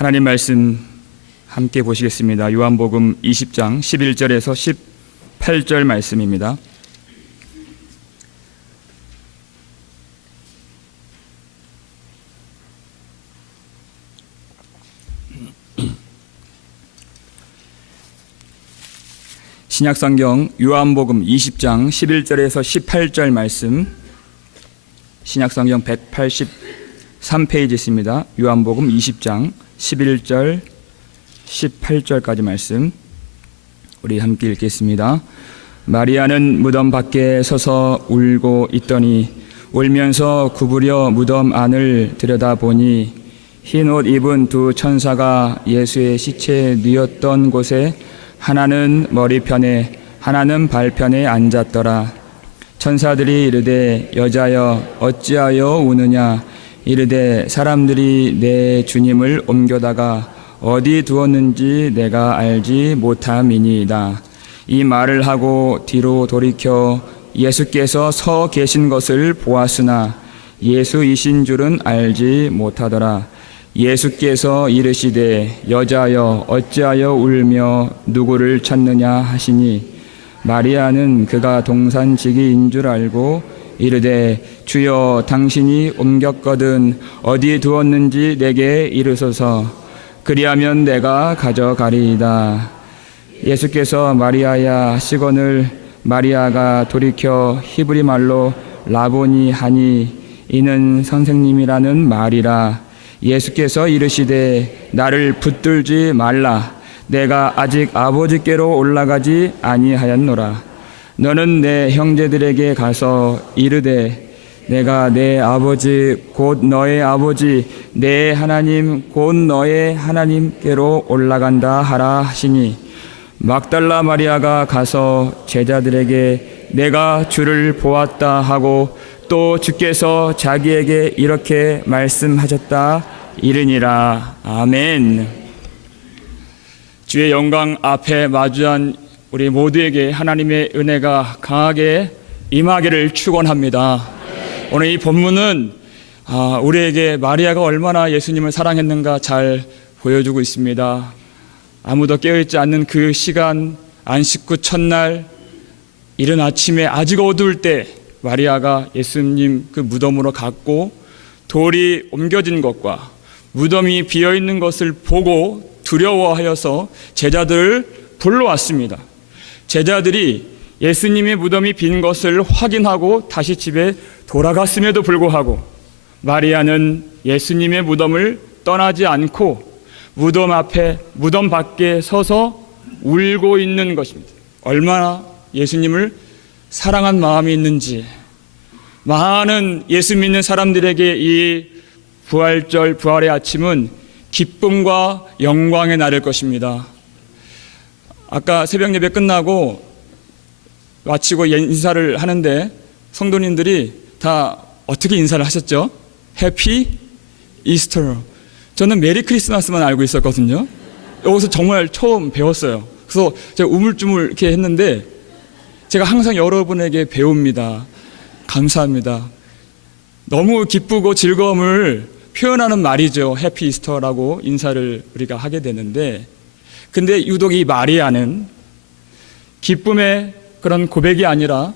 하나님 말씀 함께 보시겠습니다. 요한복음 20장 11절에서 18절 말씀입니다. 신약성경 요한복음 20장 11절에서 18절 말씀, 신약성경 183페이지 있습니다. 요한복음 20장 11절 18절까지 말씀 우리 함께 읽겠습니다. 마리아는 무덤 밖에 서서 울고 있더니 울면서 구부려 무덤 안을 들여다보니 흰 옷 입은 두 천사가 예수의 시체 뉘었던 곳에 하나는 머리편에 하나는 발편에 앉았더라. 천사들이 이르되 여자여 어찌하여 우느냐. 이르되 사람들이 내 주님을 옮겨다가 어디 두었는지 내가 알지 못함이니이다. 이 말을 하고 뒤로 돌이켜 예수께서 서 계신 것을 보았으나 예수이신 줄은 알지 못하더라. 예수께서 이르시되 여자여 어찌하여 울며 누구를 찾느냐 하시니 마리아는 그가 동산지기인 줄 알고 이르되 주여 당신이 옮겼거든 어디에 두었는지 내게 이르소서. 그리하면 내가 가져가리이다. 예수께서 마리아야 하시거늘 마리아가 돌이켜 히브리 말로 라보니 하니 이는 선생님이라는 말이라. 예수께서 이르시되 나를 붙들지 말라. 내가 아직 아버지께로 올라가지 아니하였노라. 너는 내 형제들에게 가서 이르되 내가 내 아버지 곧 너의 아버지 내 하나님 곧 너의 하나님께로 올라간다 하라 하시니 막달라 마리아가 가서 제자들에게 내가 주를 보았다 하고 또 주께서 자기에게 이렇게 말씀하셨다 이르니라. 아멘. 주의 영광 앞에 마주한 우리 모두에게 하나님의 은혜가 강하게 임하기를 축원합니다. 오늘 이 본문은 우리에게 마리아가 얼마나 예수님을 사랑했는가 잘 보여주고 있습니다. 아무도 깨어있지 않는 그 시간, 안식 후 첫날 이른 아침에 아직 어두울 때 마리아가 예수님 그 무덤으로 갔고 돌이 옮겨진 것과 무덤이 비어있는 것을 보고 두려워하여서 제자들을 불러왔습니다. 제자들이 예수님의 무덤이 빈 것을 확인하고 다시 집에 돌아갔음에도 불구하고 마리아는 예수님의 무덤을 떠나지 않고 무덤 밖에 서서 울고 있는 것입니다. 얼마나 예수님을 사랑한 마음이 있는지. 많은 예수 믿는 사람들에게 이 부활절, 부활의 아침은 기쁨과 영광의 날일 것입니다. 아까 새벽 예배 끝나고 마치고 인사를 하는데 성도님들이 다 어떻게 인사를 하셨죠? 해피 이스터. 저는 메리 크리스마스만 알고 있었거든요. 여기서 정말 처음 배웠어요. 그래서 제가 우물쭈물 이렇게 했는데 제가 항상 여러분에게 배웁니다. 감사합니다. 너무 기쁘고 즐거움을 표현하는 말이죠. 해피 이스터라고 인사를 우리가 하게 되는데, 근데 유독 이 마리아는 기쁨의 그런 고백이 아니라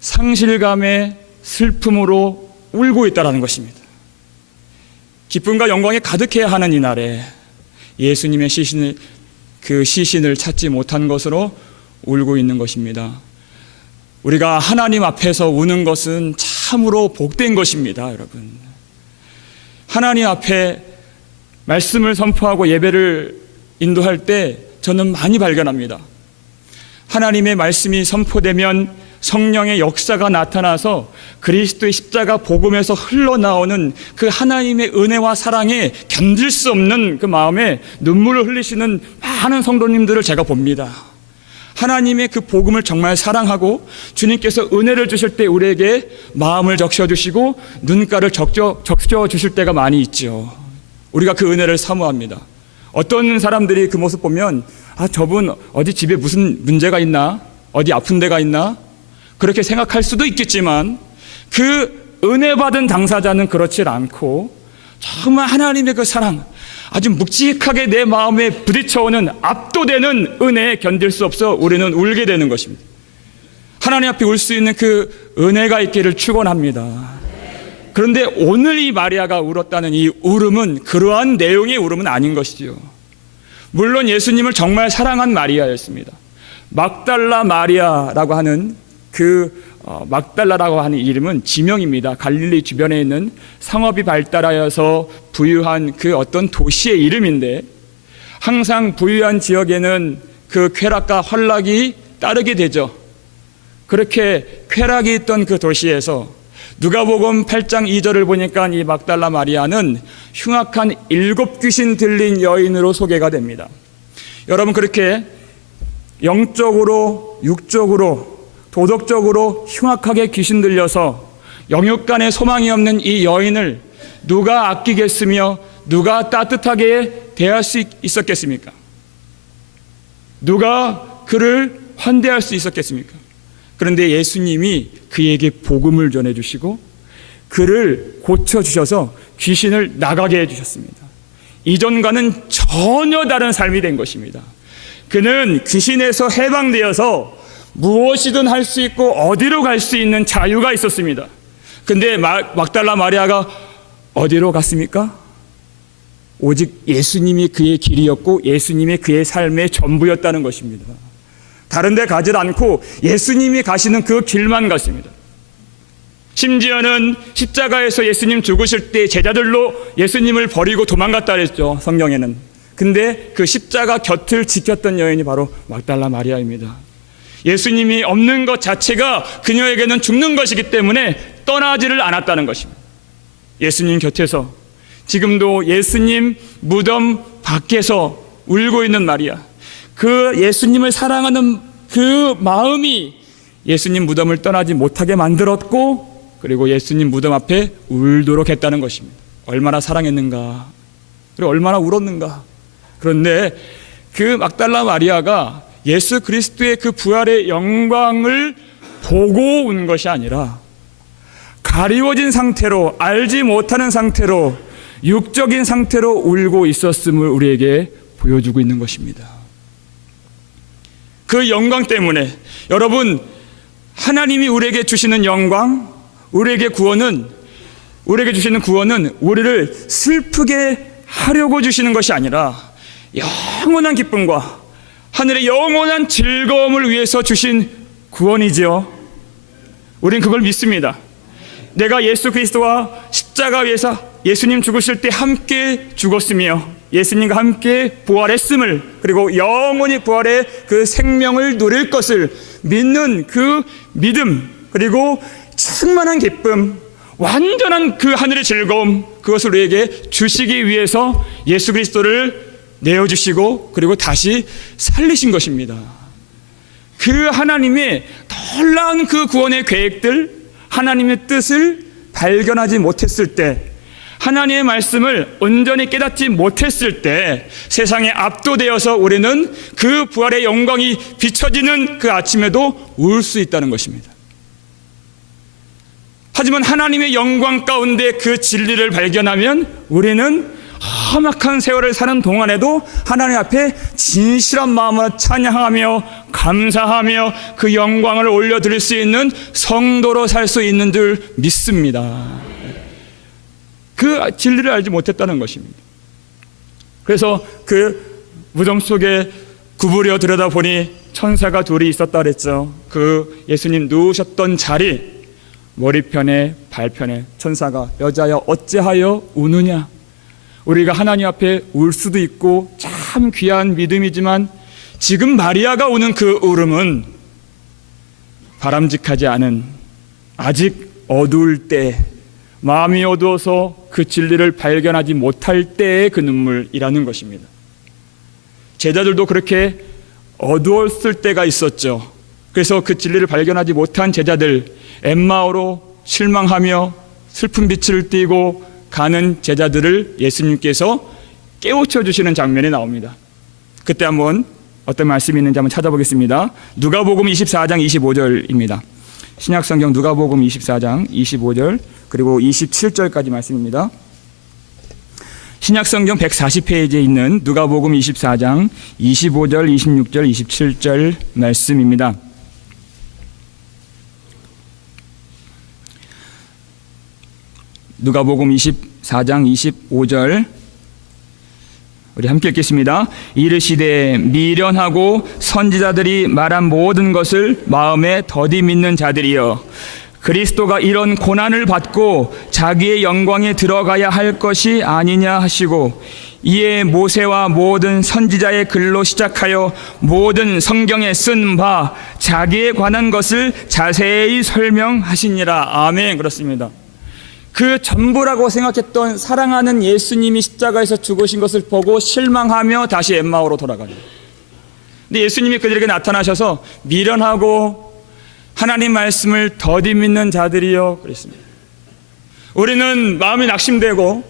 상실감의 슬픔으로 울고 있다는 것입니다. 기쁨과 영광에 가득해야 하는 이 날에 예수님의 시신을 찾지 못한 것으로 울고 있는 것입니다. 우리가 하나님 앞에서 우는 것은 참으로 복된 것입니다, 여러분. 하나님 앞에 말씀을 선포하고 예배를 인도할 때 저는 많이 발견합니다. 하나님의 말씀이 선포되면 성령의 역사가 나타나서 그리스도의 십자가 복음에서 흘러나오는 그 하나님의 은혜와 사랑에 견딜 수 없는 그 마음에 눈물을 흘리시는 많은 성도님들을 제가 봅니다. 하나님의 그 복음을 정말 사랑하고 주님께서 은혜를 주실 때 우리에게 마음을 적셔주시고 눈가를 적셔주실 때가 많이 있죠. 우리가 그 은혜를 사모합니다. 어떤 사람들이 그 모습 보면 저분 어디 집에 무슨 문제가 있나? 어디 아픈 데가 있나? 그렇게 생각할 수도 있겠지만 그 은혜 받은 당사자는 그렇지 않고 정말 하나님의 그 사랑, 아주 묵직하게 내 마음에 부딪혀오는 압도되는 은혜에 견딜 수 없어 우리는 울게 되는 것입니다. 하나님 앞에 울 수 있는 그 은혜가 있기를 축원합니다. 그런데 오늘 이 마리아가 울었다는 이 울음은 그러한 내용의 울음은 아닌 것이지요. 물론 예수님을 정말 사랑한 마리아였습니다. 막달라 마리아라고 하는 막달라라고 하는 이름은 지명입니다. 갈릴리 주변에 있는 상업이 발달하여서 부유한 그 어떤 도시의 이름인데, 항상 부유한 지역에는 그 쾌락과 환락이 따르게 되죠. 그렇게 쾌락이 있던 그 도시에서 누가복음 8장 2절을 보니까 이 막달라 마리아는 흉악한 7 귀신 들린 여인으로 소개가 됩니다. 여러분, 그렇게 영적으로, 육적으로, 도덕적으로 흉악하게 귀신 들려서 영육간에 소망이 없는 이 여인을 누가 아끼겠으며 누가 따뜻하게 대할 수 있었겠습니까? 누가 그를 환대할 수 있었겠습니까? 그런데 예수님이 그에게 복음을 전해주시고 그를 고쳐주셔서 귀신을 나가게 해주셨습니다. 이전과는 전혀 다른 삶이 된 것입니다. 그는 귀신에서 해방되어서 무엇이든 할 수 있고 어디로 갈 수 있는 자유가 있었습니다. 그런데 막달라 마리아가 어디로 갔습니까? 오직 예수님이 그의 길이었고 예수님이 그의 삶의 전부였다는 것입니다. 다른 데 가지 않고 예수님이 가시는 그 길만 갔습니다. 심지어는 십자가에서 예수님 죽으실 때 제자들로 예수님을 버리고 도망갔다 그랬죠, 성경에는. 근데 그 십자가 곁을 지켰던 여인이 바로 막달라 마리아입니다. 예수님이 없는 것 자체가 그녀에게는 죽는 것이기 때문에 떠나지를 않았다는 것입니다. 예수님 곁에서, 지금도 예수님 무덤 밖에서 울고 있는 마리아, 그 예수님을 사랑하는 그 마음이 예수님 무덤을 떠나지 못하게 만들었고, 그리고 예수님 무덤 앞에 울도록 했다는 것입니다. 얼마나 사랑했는가, 그리고 얼마나 울었는가. 그런데 그 막달라 마리아가 예수 그리스도의 그 부활의 영광을 보고 운 것이 아니라 가리워진 상태로, 알지 못하는 상태로, 육적인 상태로 울고 있었음을 우리에게 보여주고 있는 것입니다. 그 영광 때문에, 여러분, 하나님이 우리에게 주시는 영광, 우리에게 주시는 구원은 우리를 슬프게 하려고 주시는 것이 아니라 영원한 기쁨과 하늘의 영원한 즐거움을 위해서 주신 구원이지요. 우린 그걸 믿습니다. 내가 예수 그리스도와 십자가 위에서 예수님 죽으실 때 함께 죽었으며 예수님과 함께 부활했음을, 그리고 영원히 부활의 그 생명을 누릴 것을 믿는 그 믿음, 그리고 충만한 기쁨, 완전한 그 하늘의 즐거움, 그것을 우리에게 주시기 위해서 예수 그리스도를 내어주시고 그리고 다시 살리신 것입니다. 그 하나님의 놀라운 그 구원의 계획들, 하나님의 뜻을 발견하지 못했을 때, 하나님의 말씀을 온전히 깨닫지 못했을 때 세상에 압도되어서 우리는 그 부활의 영광이 비춰지는 그 아침에도 울 수 있다는 것입니다. 하지만 하나님의 영광 가운데 그 진리를 발견하면 우리는 험악한 세월을 사는 동안에도 하나님 앞에 진실한 마음으로 찬양하며 감사하며 그 영광을 올려드릴 수 있는 성도로 살 수 있는 줄 믿습니다. 그 진리를 알지 못했다는 것입니다. 그래서 그 무덤 속에 구부려 들여다보니 천사가 둘이 있었다 그랬죠. 그 예수님 누우셨던 자리 머리편에 발편에 천사가 여자여 어찌하여 우느냐. 우리가 하나님 앞에 울 수도 있고 참 귀한 믿음이지만 지금 마리아가 우는 그 울음은 바람직하지 않은, 아직 어두울 때, 마음이 어두워서 그 진리를 발견하지 못할 때의 그 눈물이라는 것입니다. 제자들도 그렇게 어두웠을 때가 있었죠. 그래서 그 진리를 발견하지 못한 제자들, 엠마오로 실망하며 슬픈 빛을 띠고 가는 제자들을 예수님께서 깨우쳐 주시는 장면이 나옵니다. 그때 한번 어떤 말씀이 있는지 한번 찾아보겠습니다. 누가복음 24장 25절입니다. 신약성경 누가복음 24장 25절 그리고 27절까지 말씀입니다. 신약성경 140페이지에 있는 누가복음 24장 25절, 26절, 27절 말씀입니다. 누가복음 24장 25절 우리 함께 읽겠습니다. 이르시되 미련하고 선지자들이 말한 모든 것을 마음에 더디 믿는 자들이여, 그리스도가 이런 고난을 받고 자기의 영광에 들어가야 할 것이 아니냐 하시고, 이에 모세와 모든 선지자의 글로 시작하여 모든 성경에 쓴 바 자기에 관한 것을 자세히 설명하시니라. 아멘. 그렇습니다. 그 전부라고 생각했던 사랑하는 예수님이 십자가에서 죽으신 것을 보고 실망하며 다시 엠마오로 돌아가요. 근데 예수님이 그들에게 나타나셔서 미련하고 하나님 말씀을 더디 믿는 자들이여 그랬습니다. 우리는 마음이 낙심되고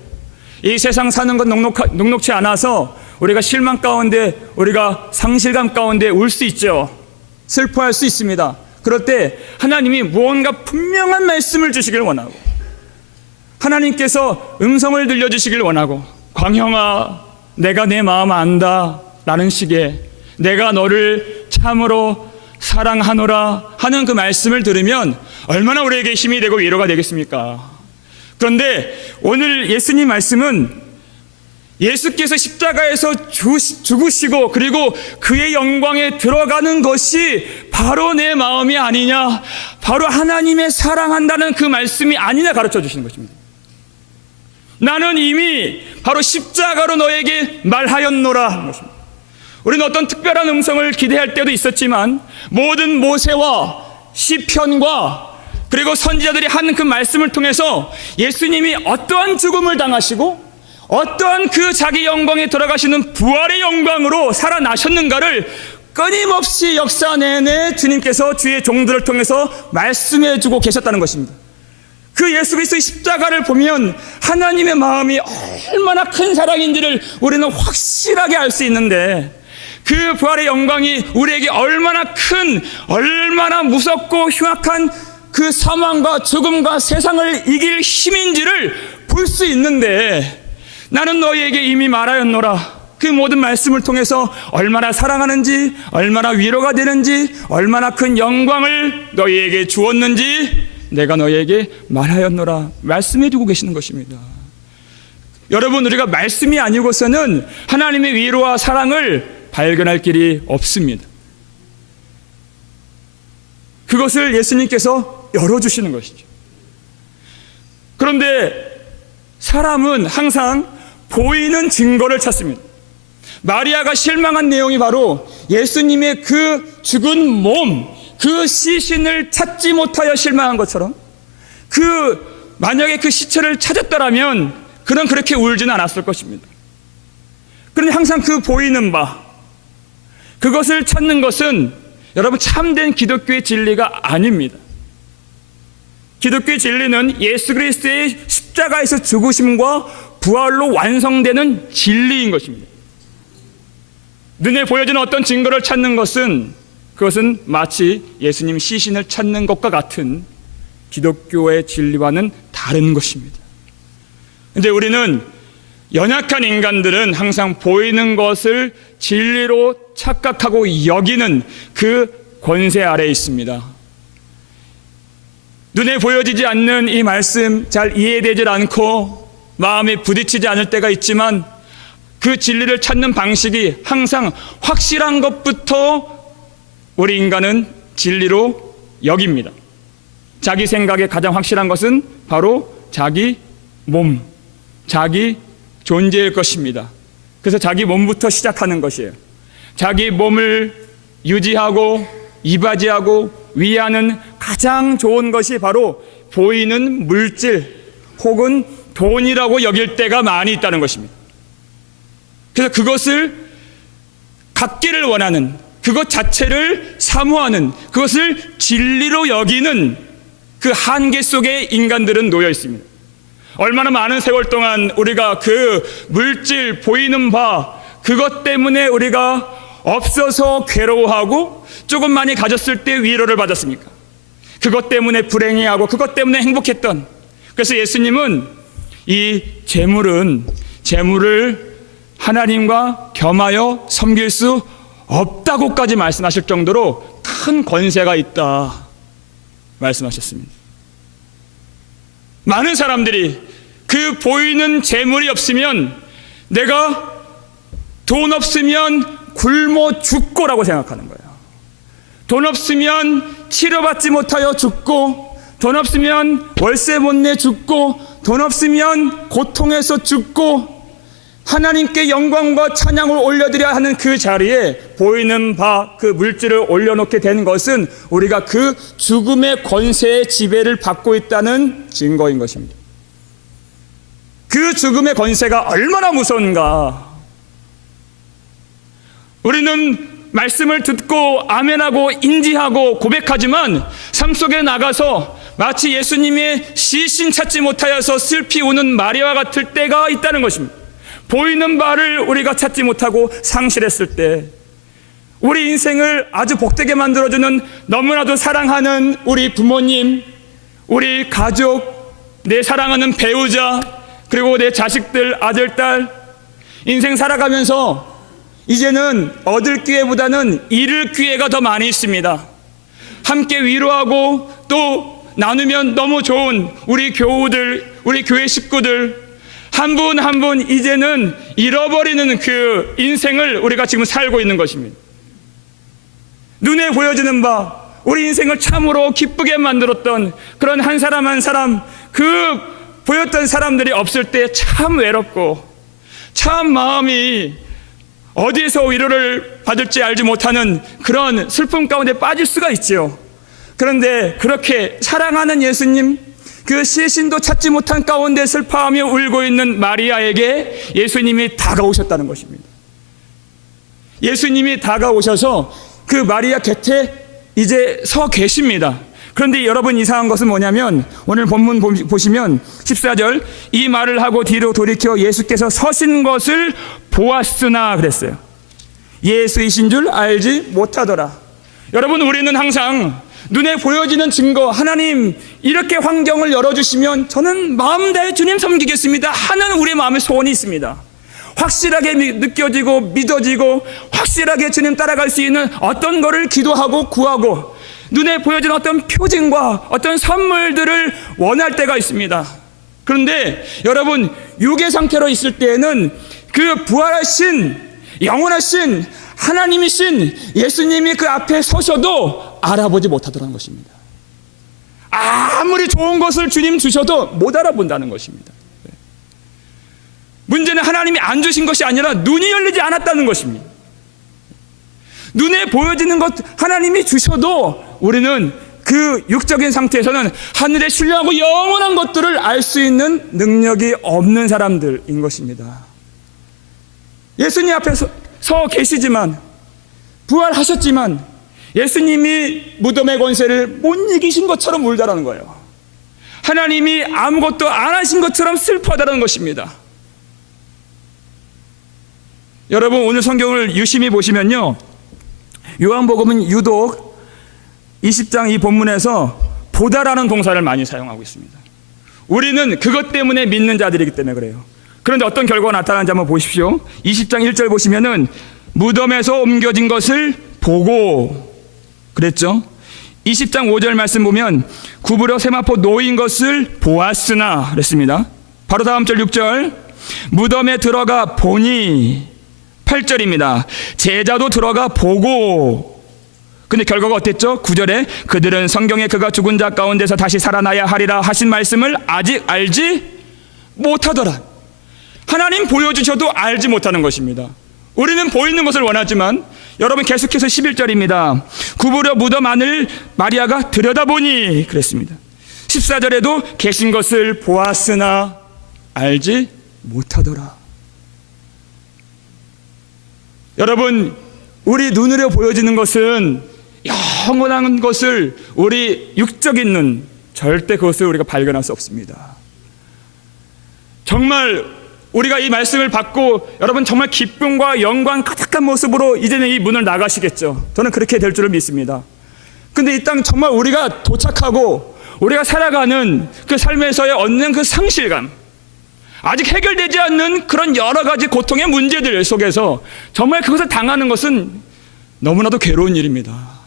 이 세상 사는 건 녹록치 않아서 우리가 실망 가운데, 우리가 상실감 가운데 울 수 있죠. 슬퍼할 수 있습니다. 그럴 때 하나님이 무언가 분명한 말씀을 주시길 원하고, 하나님께서 음성을 들려주시길 원하고, 광형아 내가 내 마음 안다 라는 식의 내가 너를 참으로 사랑하노라 하는 그 말씀을 들으면 얼마나 우리에게 힘이 되고 위로가 되겠습니까? 그런데 오늘 예수님 말씀은 예수께서 십자가에서 죽으시고 그리고 그의 영광에 들어가는 것이 바로 내 마음이 아니냐, 바로 하나님의 사랑한다는 그 말씀이 아니냐 가르쳐 주시는 것입니다. 나는 이미 바로 십자가로 너에게 말하였노라 하는 것입니다. 우리는 어떤 특별한 음성을 기대할 때도 있었지만 모든 모세와 시편과 그리고 선지자들이 한 그 말씀을 통해서 예수님이 어떠한 죽음을 당하시고 어떠한 그 자기 영광에 들어가시는 부활의 영광으로 살아나셨는가를 끊임없이 역사 내내 주님께서 주의 종들을 통해서 말씀해 주고 계셨다는 것입니다. 그 예수 그리스도의 십자가를 보면 하나님의 마음이 얼마나 큰 사랑인지를 우리는 확실하게 알 수 있는데, 그 부활의 영광이 우리에게 얼마나 큰, 얼마나 무섭고 흉악한 그 사망과 죽음과 세상을 이길 힘인지를 볼 수 있는데, 나는 너희에게 이미 말하였노라. 그 모든 말씀을 통해서 얼마나 사랑하는지, 얼마나 위로가 되는지, 얼마나 큰 영광을 너희에게 주었는지 내가 너희에게 말하였노라 말씀해 주고 계시는 것입니다. 여러분, 우리가 말씀이 아니고서는 하나님의 위로와 사랑을 발견할 길이 없습니다. 그것을 예수님께서 열어주시는 것이죠. 그런데 사람은 항상 보이는 증거를 찾습니다. 마리아가 실망한 내용이 바로 예수님의 그 죽은 몸, 그 시신을 찾지 못하여 실망한 것처럼, 만약에 그 시체를 찾았더라면 그는 그렇게 울지는 않았을 것입니다. 그런데 항상 그 보이는 바, 그것을 찾는 것은 여러분 참된 기독교의 진리가 아닙니다. 기독교의 진리는 예수 그리스도의 십자가에서 죽으심과 부활로 완성되는 진리인 것입니다. 눈에 보여지는 어떤 증거를 찾는 것은, 그것은 마치 예수님 시신을 찾는 것과 같은 기독교의 진리와는 다른 것입니다. 그런데 우리는, 연약한 인간들은 항상 보이는 것을 진리로 착각하고 여기는 그 권세 아래에 있습니다. 눈에 보여지지 않는 이 말씀 잘 이해되질 않고 마음에 부딪히지 않을 때가 있지만, 그 진리를 찾는 방식이 항상 확실한 것부터 우리 인간은 진리로 여깁니다. 자기 생각에 가장 확실한 것은 바로 자기 몸, 자기 존재일 것입니다. 그래서 자기 몸부터 시작하는 것이에요. 자기 몸을 유지하고 이바지하고 위하는 가장 좋은 것이 바로 보이는 물질 혹은 돈이라고 여길 때가 많이 있다는 것입니다. 그래서 그것을 갖기를 원하는, 그것 자체를 사모하는, 그것을 진리로 여기는 그 한계 속에 인간들은 놓여 있습니다. 얼마나 많은 세월 동안 우리가 그 물질, 보이는 바, 그것 때문에 우리가 없어서 괴로워하고 조금 많이 가졌을 때 위로를 받았습니까? 그것 때문에 불행해하고 그것 때문에 행복했던, 그래서 예수님은 이 재물은 재물을 하나님과 겸하여 섬길 수 없다고까지 말씀하실 정도로 큰 권세가 있다 말씀하셨습니다. 많은 사람들이 그 보이는 재물이 없으면 내가 돈 없으면 굶어 죽고라고 생각하는 거예요. 돈 없으면 치료받지 못하여 죽고, 돈 없으면 월세 못 내 죽고, 돈 없으면 고통해서 죽고, 하나님께 영광과 찬양을 올려드려야 하는 그 자리에 보이는 바 그 물질을 올려놓게 된 것은 우리가 그 죽음의 권세의 지배를 받고 있다는 증거인 것입니다. 그 죽음의 권세가 얼마나 무서운가. 우리는 말씀을 듣고 아멘하고 인지하고 고백하지만 삶 속에 나가서 마치 예수님의 시신 찾지 못하여서 슬피 우는 마리아와 같을 때가 있다는 것입니다. 보이는 바를 우리가 찾지 못하고 상실했을 때, 우리 인생을 아주 복되게 만들어주는 너무나도 사랑하는 우리 부모님, 우리 가족, 내 사랑하는 배우자, 그리고 내 자식들, 아들, 딸, 인생 살아가면서 이제는 얻을 기회보다는 잃을 기회가 더 많이 있습니다. 함께 위로하고 또 나누면 너무 좋은 우리 교우들, 우리 교회 식구들, 한 분 한 분 이제는 잃어버리는 그 인생을 우리가 지금 살고 있는 것입니다. 눈에 보여지는 바, 우리 인생을 참으로 기쁘게 만들었던 그런 한 사람 한 사람, 그 보였던 사람들이 없을 때 참 외롭고 참 마음이 어디에서 위로를 받을지 알지 못하는 그런 슬픔 가운데 빠질 수가 있지요. 그런데 그렇게 사랑하는 예수님, 그 시신도 찾지 못한 가운데 슬퍼하며 울고 있는 마리아에게 예수님이 다가오셨다는 것입니다. 예수님이 다가오셔서 그 마리아 곁에 이제 서 계십니다. 그런데 여러분, 이상한 것은 뭐냐면 오늘 본문 보시면 14절, 이 말을 하고 뒤로 돌이켜 예수께서 서신 것을 보았으나 그랬어요. 예수이신 줄 알지 못하더라. 여러분, 우리는 항상 눈에 보여지는 증거, 하나님 이렇게 환경을 열어주시면 저는 마음 다해 주님 섬기겠습니다 하는 우리 마음의 소원이 있습니다. 확실하게 느껴지고 믿어지고 확실하게 주님 따라갈 수 있는 어떤 거를 기도하고 구하고 눈에 보여지는 어떤 표징과 어떤 선물들을 원할 때가 있습니다. 그런데 여러분, 육의 상태로 있을 때에는 그 부활하신 영원하신 하나님이신 예수님이 그 앞에 서셔도 알아보지 못하더라는 것입니다. 아무리 좋은 것을 주님 주셔도 못 알아본다는 것입니다. 문제는 하나님이 안 주신 것이 아니라 눈이 열리지 않았다는 것입니다. 눈에 보여지는 것 하나님이 주셔도 우리는 그 육적인 상태에서는 하늘에 신뢰하고 영원한 것들을 알 수 있는 능력이 없는 사람들인 것입니다. 예수님 앞에 서 계시지만, 부활하셨지만 예수님이 무덤의 권세를 못 이기신 것처럼 울다라는 거예요. 하나님이 아무것도 안 하신 것처럼 슬퍼하다는 것입니다. 여러분, 오늘 성경을 유심히 보시면요, 요한복음은 유독 20장 이 본문에서 보다라는 동사를 많이 사용하고 있습니다. 우리는 그것 때문에 믿는 자들이기 때문에 그래요. 그런데 어떤 결과가 나타나는지 한번 보십시오. 20장 1절 보시면은 무덤에서 옮겨진 것을 보고 그랬죠. 20장 5절 말씀 보면 구부려 세마포 놓인 것을 보았으나 그랬습니다. 바로 다음 절 6절, 무덤에 들어가 보니. 8절입니다. 제자도 들어가 보고. 근데 결과가 어땠죠? 9절에 그들은 성경에 그가 죽은 자 가운데서 다시 살아나야 하리라 하신 말씀을 아직 알지 못하더라. 하나님 보여주셔도 알지 못하는 것입니다. 우리는 보이는 것을 원하지만, 여러분 계속해서 11절입니다. 구부려 무덤 안을 마리아가 들여다보니 그랬습니다. 14절에도 계신 것을 보았으나 알지 못하더라. 여러분, 우리 눈으로 보여지는 것은 영원한 것을 우리 육적인 눈, 절대 그것을 우리가 발견할 수 없습니다. 정말 우리가 이 말씀을 받고 여러분 정말 기쁨과 영광 가득한 모습으로 이제는 이 문을 나가시겠죠. 저는 그렇게 될 줄을 믿습니다. 근데 이 땅 정말 우리가 도착하고 우리가 살아가는 그 삶에서의 얻는 그 상실감, 아직 해결되지 않는 그런 여러 가지 고통의 문제들 속에서 정말 그것을 당하는 것은 너무나도 괴로운 일입니다.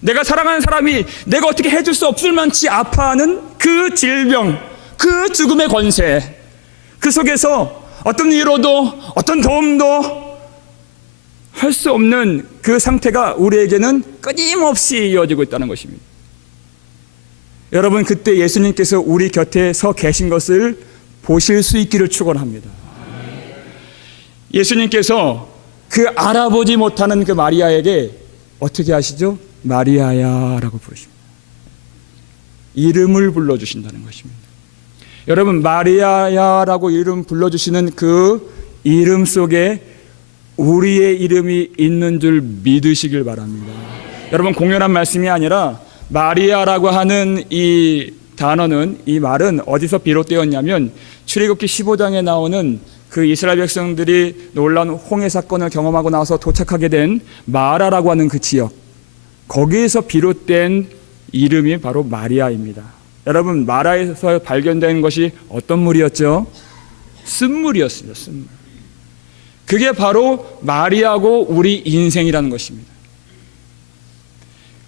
내가 사랑하는 사람이 내가 어떻게 해줄 수 없을 만치 아파하는 그 질병, 그 죽음의 권세, 그 속에서 어떤 위로도 어떤 도움도 할 수 없는 그 상태가 우리에게는 끊임없이 이어지고 있다는 것입니다. 여러분, 그때 예수님께서 우리 곁에 서 계신 것을 보실 수 있기를 축원합니다. 예수님께서 그 알아보지 못하는 그 마리아에게 어떻게 하시죠? 마리아야 라고 부르십니다. 이름을 불러주신다는 것입니다. 여러분, 마리아야 라고 이름 불러주시는 그 이름 속에 우리의 이름이 있는 줄 믿으시길 바랍니다. 여러분, 공연한 말씀이 아니라 마리아라고 하는 이 단어는, 이 말은 어디서 비롯되었냐면 출애굽기 15장에 나오는 그 이스라엘 백성들이 놀라운 홍해 사건을 경험하고 나서 도착하게 된 마라라고 하는 그 지역, 거기에서 비롯된 이름이 바로 마리아입니다. 여러분, 마라에서 발견된 것이 어떤 물이었죠? 쓴물이었습니다. 쓴물. 그게 바로 마리아고 우리 인생이라는 것입니다.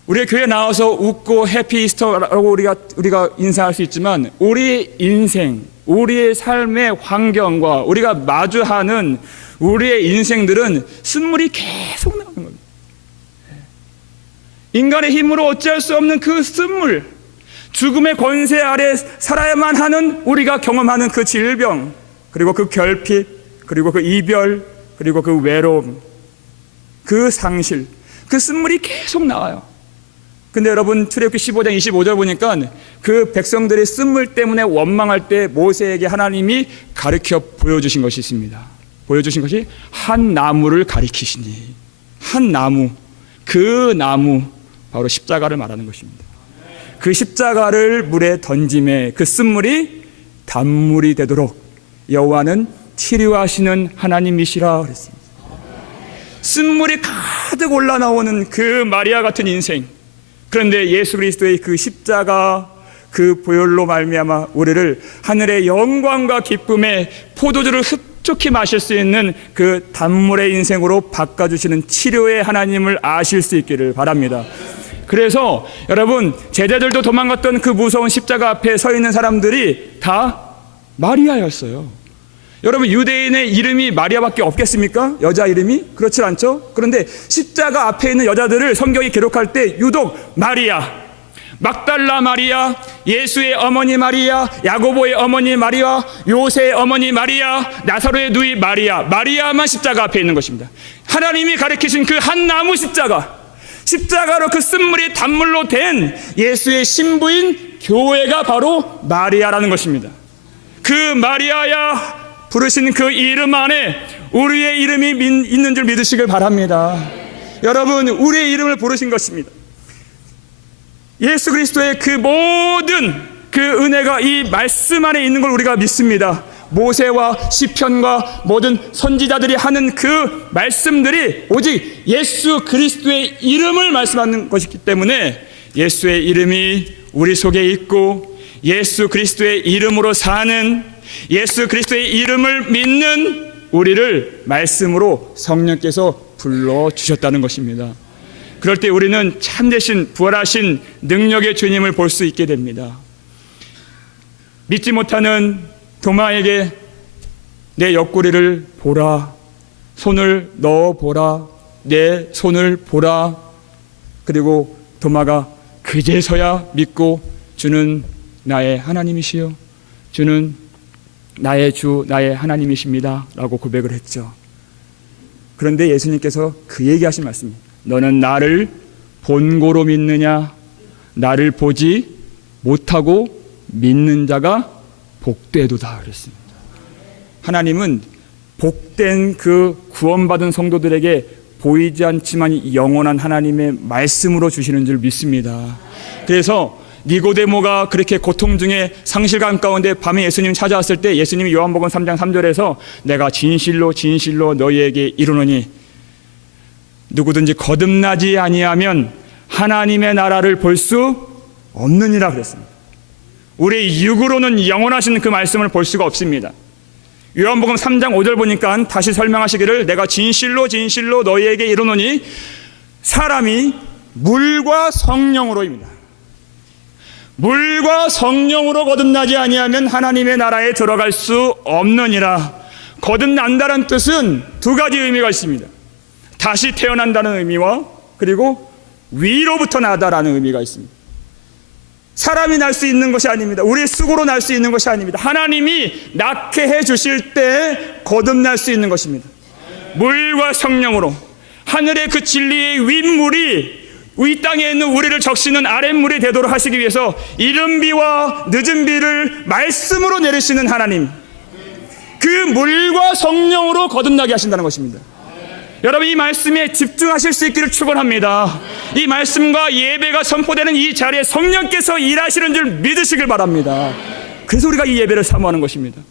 우리 교회 나와서 웃고 해피 이스터라고 우리가 인사할 수 있지만 우리 인생, 우리의 삶의 환경과 우리가 마주하는 우리의 인생들은 쓴물이 계속 나오는 겁니다. 인간의 힘으로 어찌할 수 없는 그 쓴물, 죽음의 권세 아래 살아야만 하는 우리가 경험하는 그 질병, 그리고 그 결핍, 그리고 그 이별, 그리고 그 외로움, 그 상실, 그 쓴물이 계속 나와요. 근데 여러분, 출애굽기 15장 25절 보니까 그 백성들의 쓴물 때문에 원망할 때 모세에게 하나님이 가르쳐 보여주신 것이 있습니다. 보여주신 것이 한 나무를 가리키시니, 한 나무, 그 나무 바로 십자가를 말하는 것입니다. 그 십자가를 물에 던짐에 그 쓴물이 단물이 되도록 여호와는 치료하시는 하나님이시라 그랬습니다. 쓴물이 가득 올라나오는 그 마리아 같은 인생, 그런데 예수 그리스도의 그 십자가, 그 보혈로 말미암아 우리를 하늘의 영광과 기쁨의 포도주를 흡족히 마실 수 있는 그 단물의 인생으로 바꿔주시는 치료의 하나님을 아실 수 있기를 바랍니다. 그래서 여러분, 제자들도 도망갔던 그 무서운 십자가 앞에 서 있는 사람들이 다 마리아였어요. 여러분, 유대인의 이름이 마리아밖에 없겠습니까? 여자 이름이? 그렇지 않죠? 그런데 십자가 앞에 있는 여자들을 성경이 기록할 때 유독 마리아, 막달라 마리아, 예수의 어머니 마리아, 야고보의 어머니 마리아, 요새의 어머니 마리아, 나사로의 누이 마리아, 마리아만 십자가 앞에 있는 것입니다. 하나님이 가르치신 그 한 나무 십자가, 십자가로 그 쓴물이 단물로 된 예수의 신부인 교회가 바로 마리아라는 것입니다. 그 마리아야 부르신 그 이름 안에 우리의 이름이 있는 줄 믿으시길 바랍니다. 여러분, 우리의 이름을 부르신 것입니다. 예수 그리스도의 그 모든 그 은혜가 이 말씀 안에 있는 걸 우리가 믿습니다. 모세와 시편과 모든 선지자들이 하는 그 말씀들이 오직 예수 그리스도의 이름을 말씀하는 것이기 때문에 예수의 이름이 우리 속에 있고 예수 그리스도의 이름으로 사는, 예수 그리스도의 이름을 믿는 우리를 말씀으로 성령께서 불러주셨다는 것입니다. 그럴 때 우리는 참되신 부활하신 능력의 주님을 볼 수 있게 됩니다. 믿지 못하는 도마에게 내 옆구리를 보라, 손을 넣어보라, 내 손을 보라. 그리고 도마가 그제서야 믿고 주는 나의 하나님이시요, 주는 나의 주, 나의 하나님이십니다 라고 고백을 했죠. 그런데 예수님께서 그 얘기하신 말씀입니다. 너는 나를 본고로 믿느냐? 나를 보지 못하고 믿는 자가 복되도다 그랬습니다. 하나님은 복된 그 구원받은 성도들에게 보이지 않지만 영원한 하나님의 말씀으로 주시는 줄 믿습니다. 그래서 니고데모가 그렇게 고통 중에 상실감 가운데 밤에 예수님 찾아왔을 때 예수님이 요한복음 3장 3절에서 내가 진실로 진실로 너희에게 이르노니 누구든지 거듭나지 아니하면 하나님의 나라를 볼 수 없느니라 그랬습니다. 우리 육으로는 영원하신 그 말씀을 볼 수가 없습니다. 요한복음 3장 5절 보니까 다시 설명하시기를 내가 진실로 진실로 너희에게 이르노니 사람이 물과 성령으로입니다. 물과 성령으로 거듭나지 아니하면 하나님의 나라에 들어갈 수 없느니라. 거듭난다는 뜻은 두 가지 의미가 있습니다. 다시 태어난다는 의미와 그리고 위로부터 나다라는 의미가 있습니다. 사람이 날 수 있는 것이 아닙니다. 우리의 수고로 날 수 있는 것이 아닙니다. 하나님이 낳게 해 주실 때 거듭날 수 있는 것입니다. 물과 성령으로 하늘의 그 진리의 윗물이 이 땅에 있는 우리를 적시는 아랫물이 되도록 하시기 위해서 이른 비와 늦은 비를 말씀으로 내리시는 하나님, 그 물과 성령으로 거듭나게 하신다는 것입니다. 여러분, 이 말씀에 집중하실 수 있기를 축원합니다. 이 말씀과 예배가 선포되는 이 자리에 성령께서 일하시는 줄 믿으시길 바랍니다. 그래서 우리가 이 예배를 사모하는 것입니다.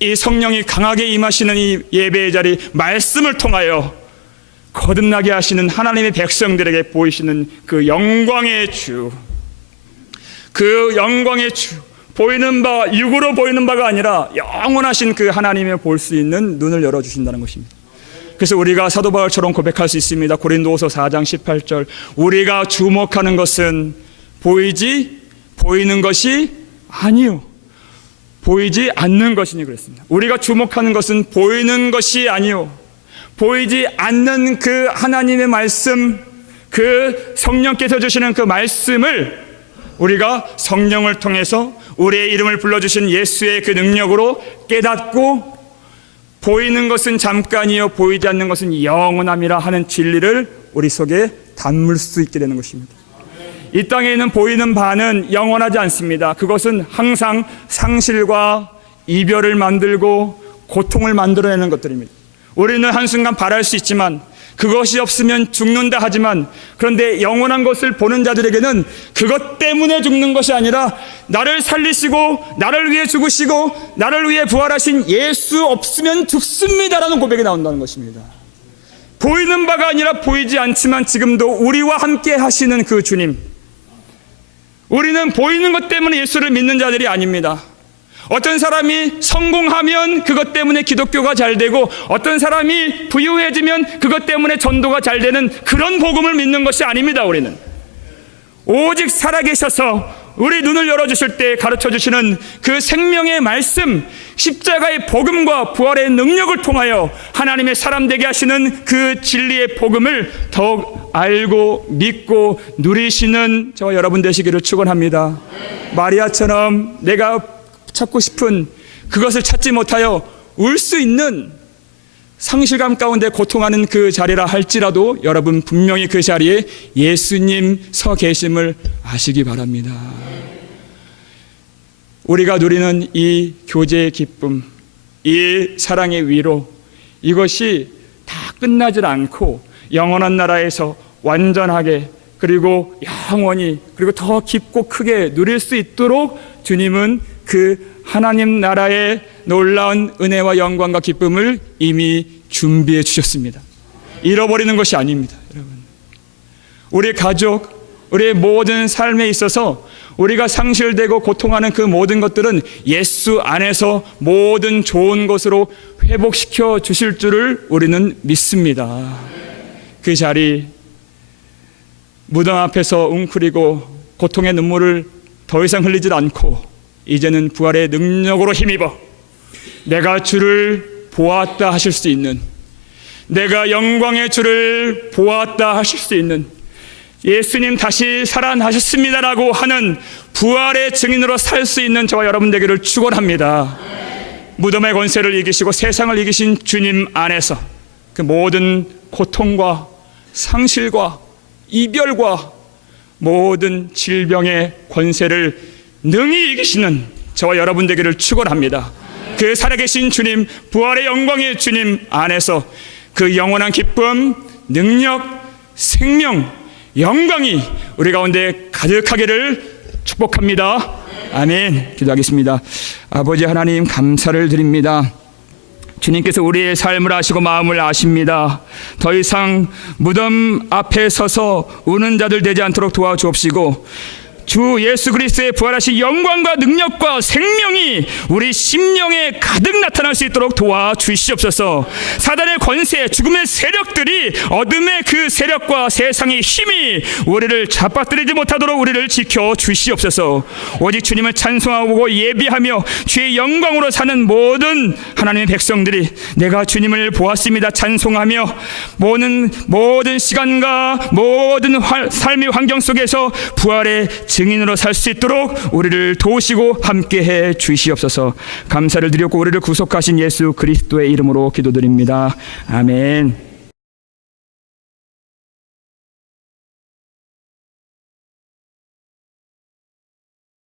이 성령이 강하게 임하시는 이 예배의 자리, 말씀을 통하여 거듭나게 하시는 하나님의 백성들에게 보이시는 그 영광의 주, 그 영광의 주, 보이는 바, 육으로 보이는 바가 아니라 영원하신 그 하나님을 볼 수 있는 눈을 열어주신다는 것입니다. 그래서 우리가 사도 바울처럼 고백할 수 있습니다. 고린도후서 4장 18절, 우리가 주목하는 것은 보이는 것이 아니요 보이지 않는 것이니 그랬습니다. 우리가 주목하는 것은 보이는 것이 아니요 보이지 않는 그 하나님의 말씀, 그 성령께서 주시는 그 말씀을 우리가 성령을 통해서 우리의 이름을 불러주신 예수의 그 능력으로 깨닫고, 보이는 것은 잠깐이요 보이지 않는 것은 영원함이라 하는 진리를 우리 속에 담을 수 있게 되는 것입니다. 이 땅에 있는 보이는 바는 영원하지 않습니다. 그것은 항상 상실과 이별을 만들고 고통을 만들어내는 것들입니다. 우리는 한순간 바랄 수 있지만, 그것이 없으면 죽는다 하지만, 그런데 영원한 것을 보는 자들에게는 그것 때문에 죽는 것이 아니라 나를 살리시고 나를 위해 죽으시고 나를 위해 부활하신 예수 없으면 죽습니다라는 고백이 나온다는 것입니다. 보이는 바가 아니라 보이지 않지만 지금도 우리와 함께 하시는 그 주님, 우리는 보이는 것 때문에 예수를 믿는 자들이 아닙니다. 어떤 사람이 성공하면 그것 때문에 기독교가 잘 되고, 어떤 사람이 부유해지면 그것 때문에 전도가 잘 되는 그런 복음을 믿는 것이 아닙니다. 우리는 오직 살아계셔서 우리 눈을 열어주실 때 가르쳐주시는 그 생명의 말씀, 십자가의 복음과 부활의 능력을 통하여 하나님의 사람 되게 하시는 그 진리의 복음을 더욱 알고 믿고 누리시는 저와 여러분 되시기를 축원합니다. 마리아처럼 내가 찾고 싶은 그것을 찾지 못하여 울 수 있는 상실감 가운데 고통하는 그 자리라 할지라도 여러분 분명히 그 자리에 예수님 서 계심을 아시기 바랍니다. 우리가 누리는 이 교제의 기쁨, 이 사랑의 위로, 이것이 다 끝나질 않고 영원한 나라에서 완전하게 그리고 영원히 그리고 더 깊고 크게 누릴 수 있도록 주님은 그 하나님 나라의 놀라운 은혜와 영광과 기쁨을 이미 준비해 주셨습니다. 잃어버리는 것이 아닙니다. 여러분, 우리 가족, 우리의 모든 삶에 있어서 우리가 상실되고 고통하는 그 모든 것들은 예수 안에서 모든 좋은 것으로 회복시켜 주실 줄을 우리는 믿습니다. 그 자리, 무덤 앞에서 웅크리고 고통의 눈물을 더 이상 흘리질 않고 이제는 부활의 능력으로 힘입어 내가 주를 보았다 하실 수 있는, 내가 영광의 주를 보았다 하실 수 있는, 예수님 다시 살아나셨습니다라고 하는 부활의 증인으로 살 수 있는 저와 여러분 되기를 축원합니다. 무덤의 권세를 이기시고 세상을 이기신 주님 안에서 그 모든 고통과 상실과 이별과 모든 질병의 권세를 능히 이기시는 저와 여러분 되기를 축원합니다. 그 살아계신 주님, 부활의 영광의 주님 안에서 그 영원한 기쁨, 능력, 생명, 영광이 우리 가운데 가득하기를 축복합니다. 아멘. 기도하겠습니다. 아버지 하나님, 감사를 드립니다. 주님께서 우리의 삶을 아시고 마음을 아십니다. 더 이상 무덤 앞에 서서 우는 자들 되지 않도록 도와주옵시고, 주 예수 그리스도의 부활하신 영광과 능력과 생명이 우리 심령에 가득 나타날 수 있도록 도와주시옵소서. 사단의 권세, 죽음의 세력들이, 어둠의 그 세력과 세상의 힘이 우리를 잡아뜨리지 못하도록 우리를 지켜주시옵소서. 오직 주님을 찬송하고 예비하며 주의 영광으로 사는 모든 하나님의 백성들이 내가 주님을 보았습니다 찬송하며 모든 시간과 모든 삶의 환경 속에서 부활의 증인으로 살 수 있도록 우리를 도우시고 함께해 주시옵소서. 감사를 드렸고 우리를 구속하신 예수 그리스도의 이름으로 기도드립니다. 아멘.